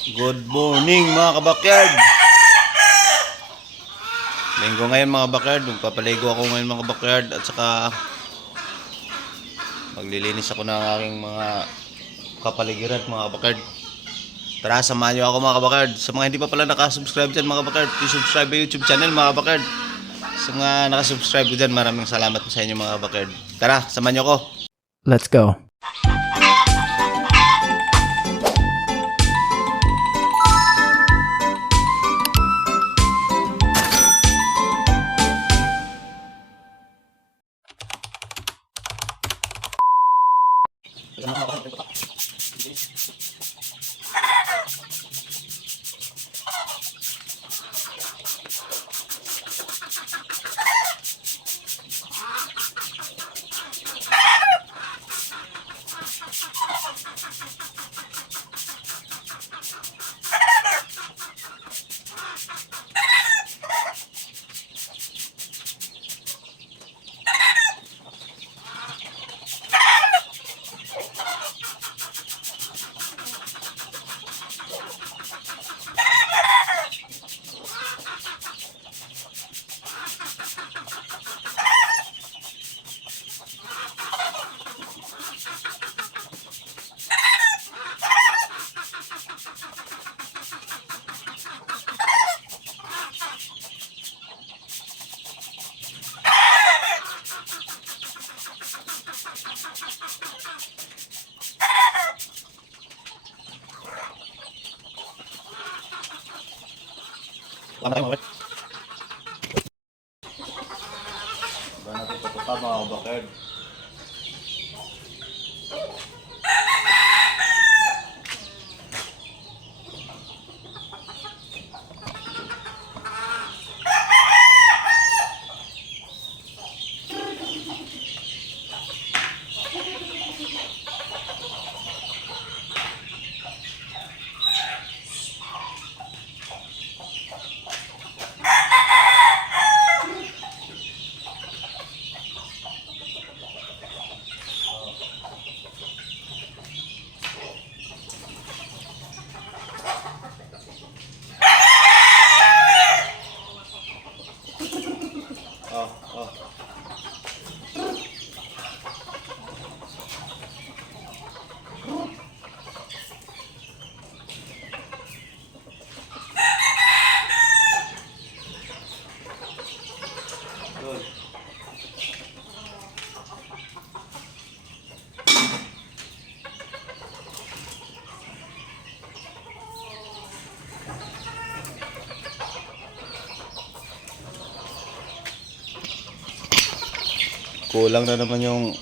Good morning mga kabakyard. Linggo ngayon mga kabakyard. Magpapaligo ako ngayon mga kabakyard. At saka maglilinis ako ng aking mga kapaligiran mga kabakyard. Tara, samahan nyo ako mga kabakyard. Sa mga hindi pa pala nakasubscribe dyan mga kabakyard, please subscribe sa YouTube channel mga kabakyard. Sa mga nakasubscribe dyan, maraming salamat sa inyo mga kabakyard. Tara, samahan nyo ako. Let's go. Tama tayo mga kabakyard. Ba natin patuka mga kabakyard. Kulang na naman yung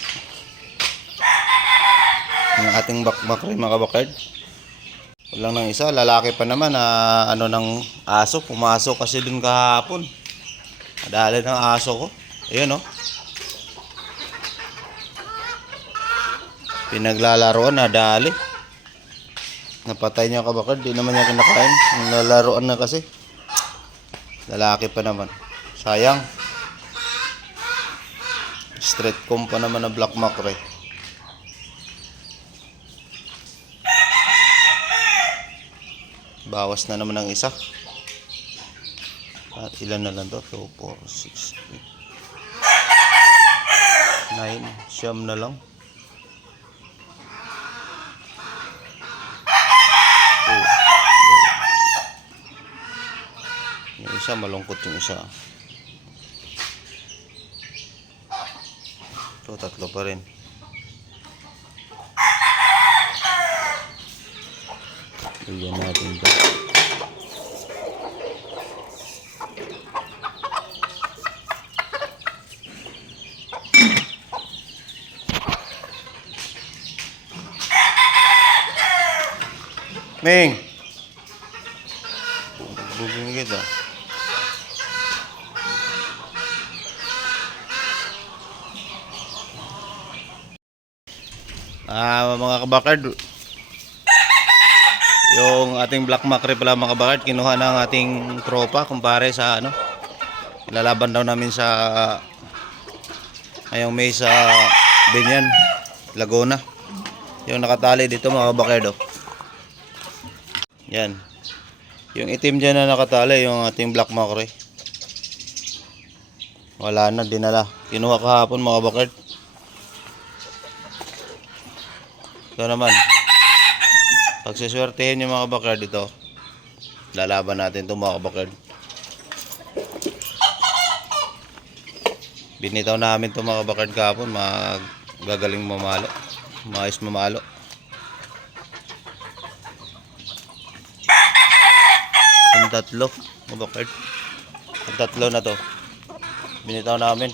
ating bakbak rin mga kabakyard. Kulang ng isa, lalaki pa naman na ng aso, pumasok kasi dun kahapon. Nadali ng aso ko. Ayun oh. Pinaglalaroan, nadali. Napatay niya kabakyard, di naman niya kinakain. Nalalaroan na kasi. Lalaki pa naman. Sayang. Straight comb pa naman na black macre. Bawas na naman ng isa. At ilan na lang to? 2, 4, 6, 8, 9, siyam na lang. Yung isa malungkot yung isa. So, tatlo pa rin. Bigyan natin ito. Ming! Buging kita. Mga kabakyard, yung ating black macre pala mga kabakyard, kinuha ng ating tropa kumpare sa ilalaban daw namin sa ngayong May sa Binyan, Laguna. Yung nakatali dito mga kabakyard. Yan. Yung itim dyan na nakatali, yung ating black mackerel. Wala na, dinala. Kinuha kahapon mga kabakard. Ito naman. Pagsiswertehin yung mga kabakard ito. Lalaban natin ito mga kabakard. Binitaw namin ito mga kabakard kahapon. Magagaling mamalo. Maayos mamalo. Yung tatlo mga kabakard. Yung tatlo na to. Binitaw namin.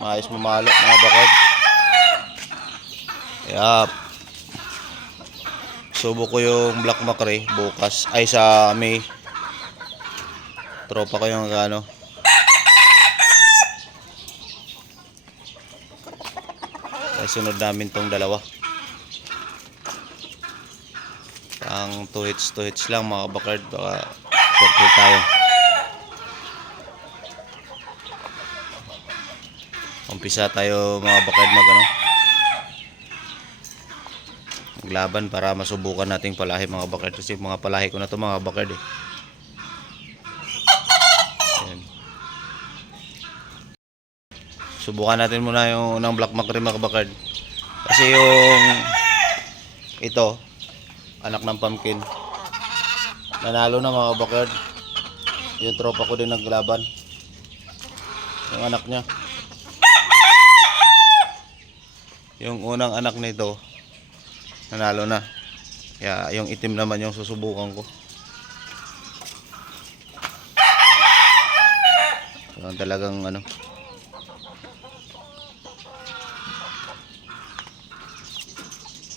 Maayos mamalo mga kabakard. Yap. Subo ko yung black mackerel bukas. Ay sa May. Tropa ko yung ano. Ay sunod namin tong dalawa. Ang 2 hits lang mga kabakard. Baka swerte tayo. Umpisa tayo mga kabakard maglaban para masubukan nating palahi mga kabakard. Kasi mga palahi ko na to mga kabakard eh. Ayan. Subukan natin muna yung unang black mackerel mga kabakard. Kasi yung ito anak ng pumpkin nanalo na mga kabakard. Yung tropa ko din naglaban. Yung anak niya. Yung unang anak nito nanalo na. Kaya yung itim naman yung susubukan ko. So, talagang ano.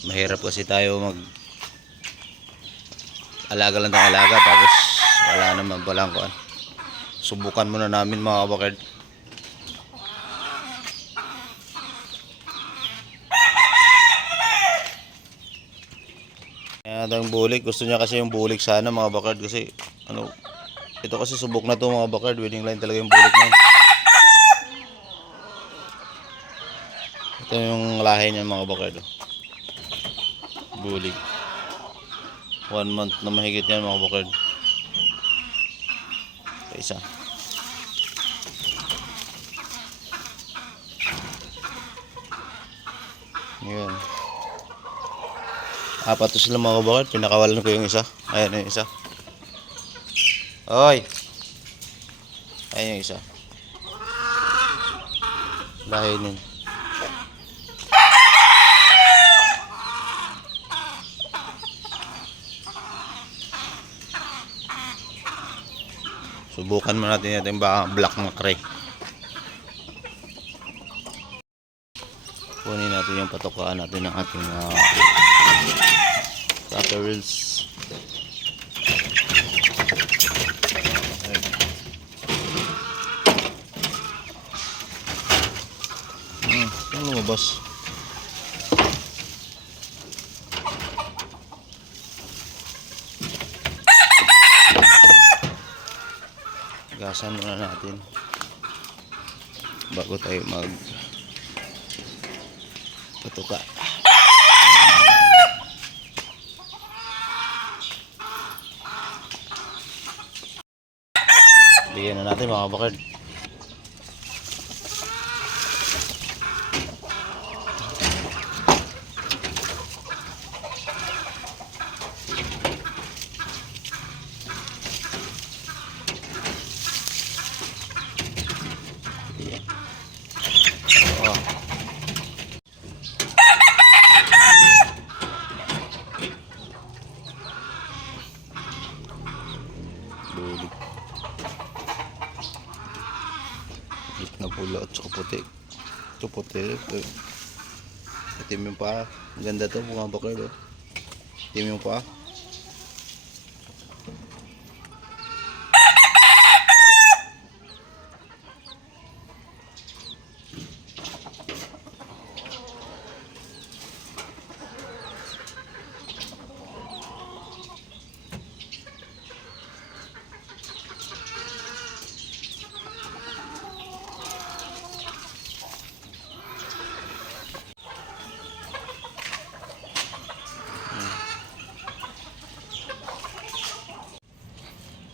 Mahirap kasi tayo alaga lang ng alaga tapos wala naman palang kuan. Subukan muna namin mga kabakard. Yung bulik, gusto niya kasi yung bulik sana mga bakard kasi ano, ito kasi subok na to mga bakard, winning line talaga yung bulik na yun. Ito yung lahi niya mga bakard. Bulik. 1 month na mahigit yan mga bakard. Isa. Yun. Apat to sila mga kabakard. Pinakawalan ko yung isa. Ayan yung isa. Oy! Ayan yung isa. Lahinin. Subukan mo natin yung black mackerel. Kunin natin yung patokaan natin ng ating mackerels. Ano lumabas? Gasan muna natin bago tayo patuka. Bigyan na natin mga kabakard. Bulik. Na pula at saka puti. Ito puti. Itim yung paa. Ganda to mga bakard. Itim yung paa.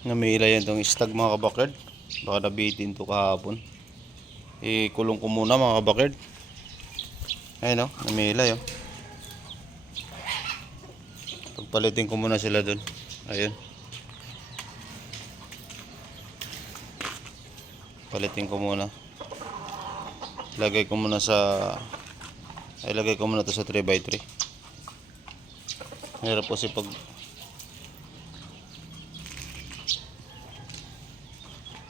Namila yan itong stag mga kabakard. Baka nabitin to kahapon. Ikulong ko muna mga kabakard. Ayun o, namila yun. Pagpalitin ko muna sila dun. Ayun. Palitin ko muna. Ilagay ko muna to sa 3x3. Hirap kasi pag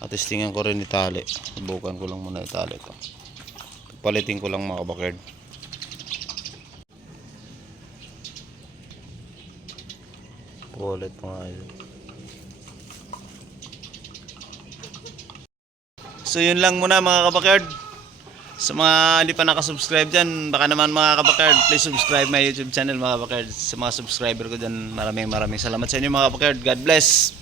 testingan ko rin itali. Subukan ko lang muna itali ito. Palitin ko lang mga kabakard. Ulit mga idol. So yun lang muna mga kabakard. Sa mga hindi pa nakasubscribe dyan, baka naman mga kabakard, please subscribe my YouTube channel mga kabakard. Sa mga subscriber ko dyan, maraming salamat sa inyo mga kabakard. God bless!